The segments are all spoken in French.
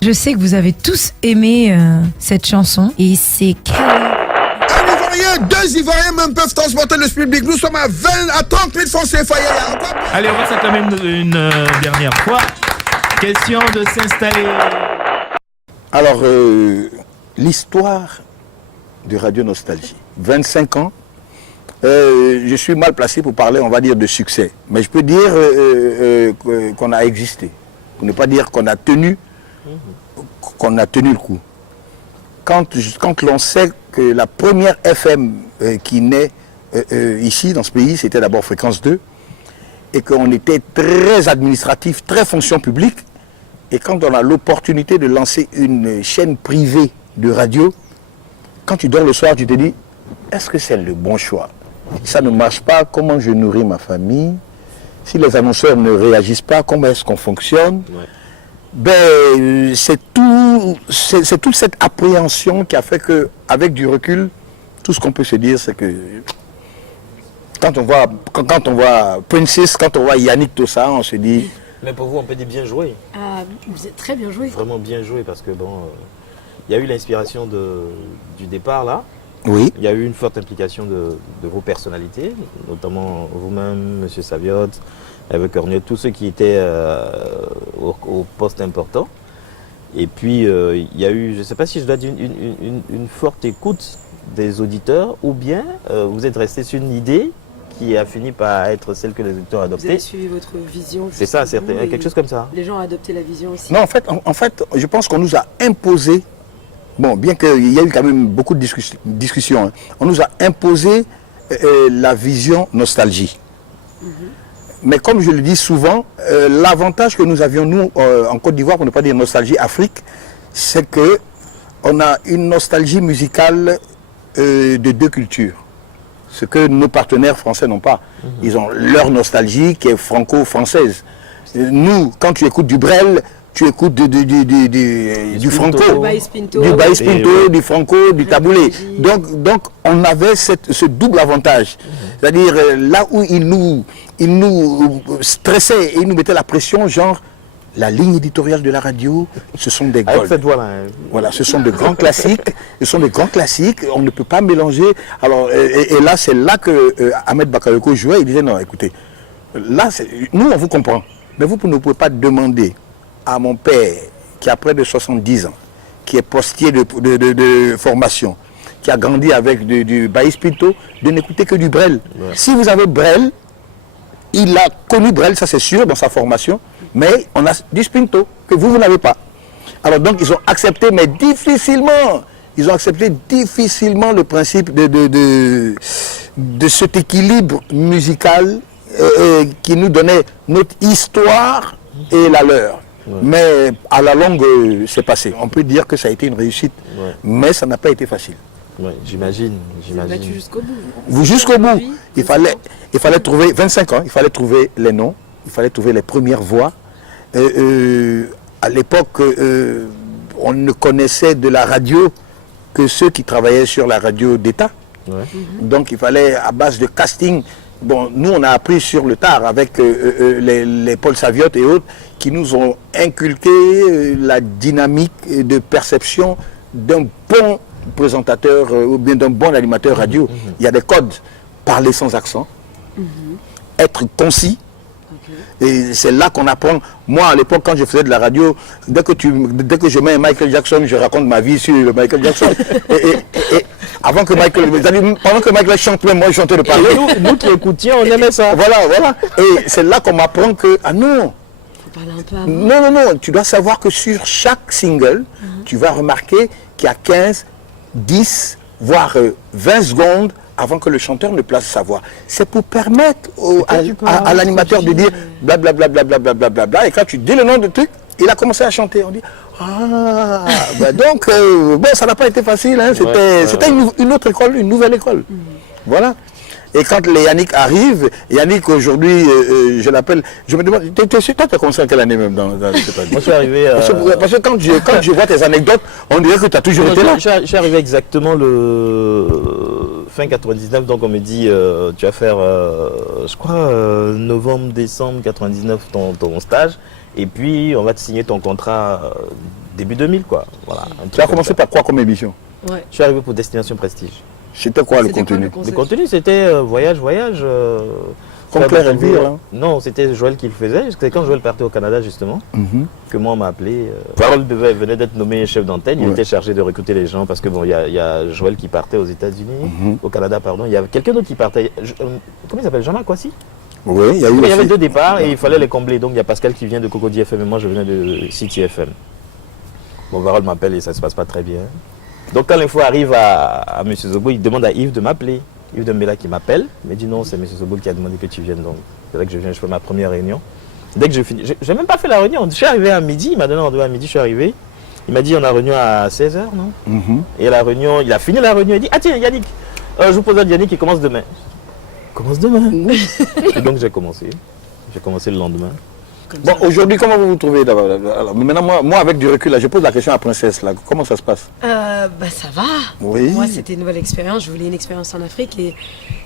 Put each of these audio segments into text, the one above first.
Je sais que vous avez tous aimé cette chanson et c'est Deux Ivoiriens même peuvent transporter le public. Nous sommes à 30 000 francs CFA. Allez, on va s'acclamer une dernière fois. Question de s'installer. Alors, l'histoire de Radio Nostalgie. 25 ans. Je suis mal placé pour parler, on va dire, de succès. Mais je peux dire qu'on a existé. Pour ne pas dire qu'on a tenu le coup. Quand l'on sait que la première FM qui naît ici, dans ce pays, c'était d'abord Fréquence 2, et qu'on était très administratif, très fonction publique, et quand on a l'opportunité de lancer une chaîne privée de radio, quand tu dors le soir, tu te dis, est-ce que c'est le bon choix? Ça ne marche pas, comment je nourris ma famille? Si les annonceurs ne réagissent pas, comment est-ce qu'on fonctionne? Ben, c'est toute cette appréhension qui a fait qu'avec du recul, tout ce qu'on peut se dire, c'est que quand on voit Princess, quand on voit Yannick Tossa, on se dit... Mais pour vous, on peut dire bien joué. Ah, vous êtes très bien joué. Vraiment bien joué, parce que bon, il y a eu l'inspiration du départ là. Oui. Il y a eu une forte implication de vos personnalités, notamment vous-même, M. Saviotte, avec Cornier, tous ceux qui étaient au poste important. Et puis, il y a eu, je ne sais pas si je dois dire, une forte écoute des auditeurs, ou bien vous êtes resté sur une idée qui a fini par être celle que les auditeurs ont adoptée. Vous avez suivi votre vision. C'est ça, quelque chose comme ça. Les gens ont adopté la vision aussi. Non, en fait, je pense qu'on nous a imposé, bon, bien qu'il y a eu quand même beaucoup de discussions, hein, on nous a imposé la vision nostalgie. Mais comme je le dis souvent, l'avantage que nous avions, nous, en Côte d'Ivoire, pour ne pas dire nostalgie Afrique, c'est qu'on a une nostalgie musicale de deux cultures. Ce que nos partenaires français n'ont pas. Ils ont leur nostalgie qui est franco-française. Nous, quand tu écoutes du Brel, tu écoutes du franco, du Baïs Pinto, du franco, du taboulé. Donc on avait ce double avantage. C'est-à-dire là où ils nous stressaient et ils nous mettaient la pression, genre la ligne éditoriale de la radio, ce sont des golds. Voilà, ce sont de grands classiques. Ce sont des grands classiques. On ne peut pas mélanger. Alors, et là, c'est là que Ahmed Bakayoko jouait. Il disait non, écoutez, là, nous, on vous comprend. Mais vous ne pouvez pas demander à mon père, qui a près de 70 ans, qui est postier de formation, qui a grandi avec du Baïs Pinto, de n'écouter que du Brel. Ouais. Si vous avez Brel, il a connu Brel, ça c'est sûr, dans sa formation, mais on a du Pinto que vous n'avez pas. Alors donc ils ont accepté, mais difficilement, le principe de cet équilibre musical qui nous donnait notre histoire et la leur. Ouais. Mais à la longue, c'est passé. On peut dire que ça a été une réussite, mais ça n'a pas été facile. Ouais, j'imagine. Battu jusqu'au bout. Jusqu'au bout. Il fallait trouver 25 ans, il fallait trouver les noms, il fallait trouver les premières voix. À l'époque, on ne connaissait de la radio que ceux qui travaillaient sur la radio d'État. Ouais. Donc il fallait, à base de casting, bon, nous on a appris sur le tard avec les Paul Saviotte et autres qui nous ont inculqué la dynamique de perception d'un bon présentateur ou bien d'un bon animateur radio. Il y a des codes, parler sans accent, être concis. Et c'est là qu'on apprend. Moi, à l'époque, quand je faisais de la radio, dès que je mets Michael Jackson, je raconte ma vie sur Michael Jackson. et avant que pendant que Michael chante, même moi, je chantais de parler. Nous qui écoutions, on aimait ça. Voilà. Et c'est là qu'on m'apprend que, ah non, non, tu dois savoir que sur chaque single, tu vas remarquer qu'il y a 15, 10, voire 20 secondes avant que le chanteur ne place sa voix. C'est pour permettre à l'animateur de dire blablabla, et quand tu dis le nom du truc, il a commencé à chanter. On dit, donc, bon, ça n'a pas été facile, hein. C'était une autre école, une nouvelle école. Voilà. Et quand les Yannick arrivent, Yannick aujourd'hui, je l'appelle, je me demande, toi tu as commencé en quelle année même dans cette année? Moi, je suis arrivé... Parce que quand je vois tes anecdotes, on dirait que tu as toujours été là. Je suis arrivé exactement le fin 99, donc on me dit, tu vas faire, je crois, novembre, décembre 99, ton stage, et puis on va te signer ton contrat début 2000, quoi. Voilà, Tu as commencé par quoi comme émission? Ouais. Je suis arrivé pour Destination Prestige. C'était quoi le C'était quoi contenu? le Le concept contenu, c'était voyage. Comme faire Claire des Elvire, tours. hein. Non, c'était Joël qui le faisait. C'était quand Joël partait au Canada, justement, que moi, on m'a appelé. Venait d'être nommé chef d'antenne. Il Ouais. était chargé de recruter les gens parce que, bon, il y a Joël qui partait aux États-Unis, au Canada, pardon. Il y avait quelqu'un d'autre qui partait. Comment il s'appelle? Jean-Marc Kwasi? Oui, il y a eu Il y avait aussi. 2 départs et il fallait les combler. Donc, il y a Pascal qui vient de Cocody FM et moi, je venais de City FM. Bon, Varol m'appelle et ça se passe pas très bien. Donc, quand l'info arrive à M. Zobo, il demande à Yves de m'appeler. Yves Dembella qui m'appelle, il me dit non, c'est M. Zoboul qui a demandé que tu viennes. Donc, c'est là que je viens, je fais ma première réunion. Dès que je finis, j'ai même pas fait la réunion. Je suis arrivé à midi, il m'a donné rendez-vous à midi, je suis arrivé. Il m'a dit on a réunion à 16h, non? Et la réunion, il a fini la réunion, il dit ah tiens, Yannick, je vous pose à Yannick qui commence demain. Commence demain? Et donc j'ai commencé. J'ai commencé le lendemain. Bon, aujourd'hui, comment vous vous trouvez d'abord? Alors, maintenant, moi, avec du recul, là, je pose la question à Princesse. Là. Comment ça se passe? Ça va. Oui. Moi, c'était une nouvelle expérience. Je voulais une expérience en Afrique et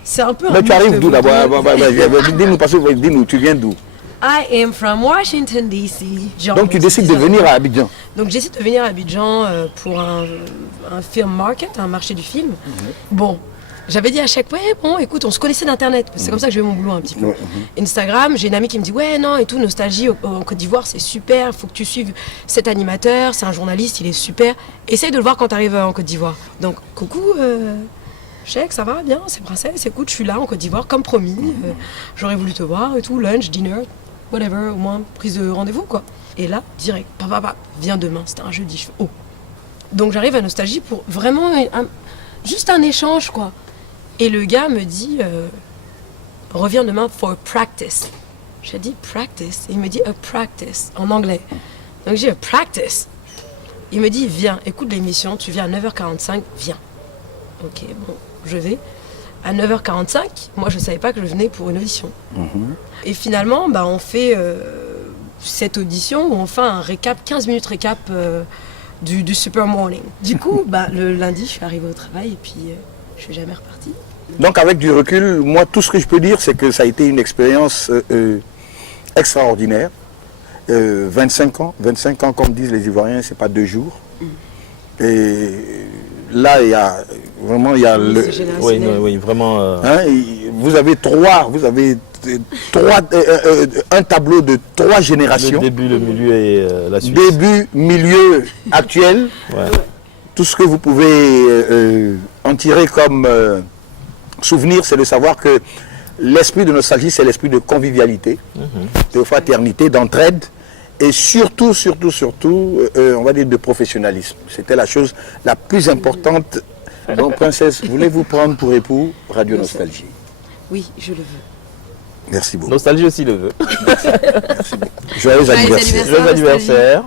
c'est un peu. Mais un tu arrives mix d'où de d'abord? deux. Dis-nous, parce que dis-nous, tu viens d'où? I am from Washington, D.C. Genre, Donc tu décides de venir à Abidjan. Donc j'essaie de venir à Abidjan pour un film market, un marché du film. Bon, j'avais dit à chaque fois, ouais, bon, écoute, on se connaissait d'internet. C'est comme ça que je fais mon boulot un petit peu. Instagram, j'ai une amie qui me dit, ouais, non, et tout, Nostalgie en Côte d'Ivoire, c'est super, il faut que tu suives cet animateur, c'est un journaliste, il est super. Essaye de le voir quand tu arrives en Côte d'Ivoire. Donc, coucou, Cheikh, ça va bien, c'est Princesse, écoute, je suis là en Côte d'Ivoire, comme promis. J'aurais voulu te voir et tout, lunch, dinner, whatever, au moins prise de rendez-vous, quoi. Et là, direct, papa, viens demain, c'était un jeudi, je fais, oh. Donc j'arrive à Nostalgie pour vraiment juste un échange, quoi. Et le gars me dit, reviens demain for practice. J'ai dit practice. Il me dit a practice en anglais. Donc j'ai a practice. Il me dit viens, écoute l'émission, tu viens à 9h45, viens. Ok, bon, je vais. À 9h45, moi je ne savais pas que je venais pour une audition. Et finalement, on fait cette audition où on fait un récap, 15 minutes récap du Super Morning. Du coup, le lundi, je suis arrivée au travail et puis je suis jamais repartie. Donc avec du recul, moi tout ce que je peux dire c'est que ça a été une expérience extraordinaire. 25 ans comme disent les Ivoiriens, c'est pas 2 jours. Et là il y a vraiment le... C'est générationnel. Oui, vraiment. Vous avez un tableau de 3 générations. Le début, le milieu et la suite. Début, milieu, actuel. Ouais. Tout ce que vous pouvez en tirer comme souvenir, c'est de savoir que l'esprit de nostalgie, c'est l'esprit de convivialité, de fraternité, d'entraide et surtout, on va dire de professionnalisme. C'était la chose la plus importante. Donc, Princesse, voulez-vous prendre pour époux Radio Nostalgie? Oui, je le veux. Merci beaucoup. Nostalgie aussi le veut. Joyeux anniversaire. Joyeux anniversaire.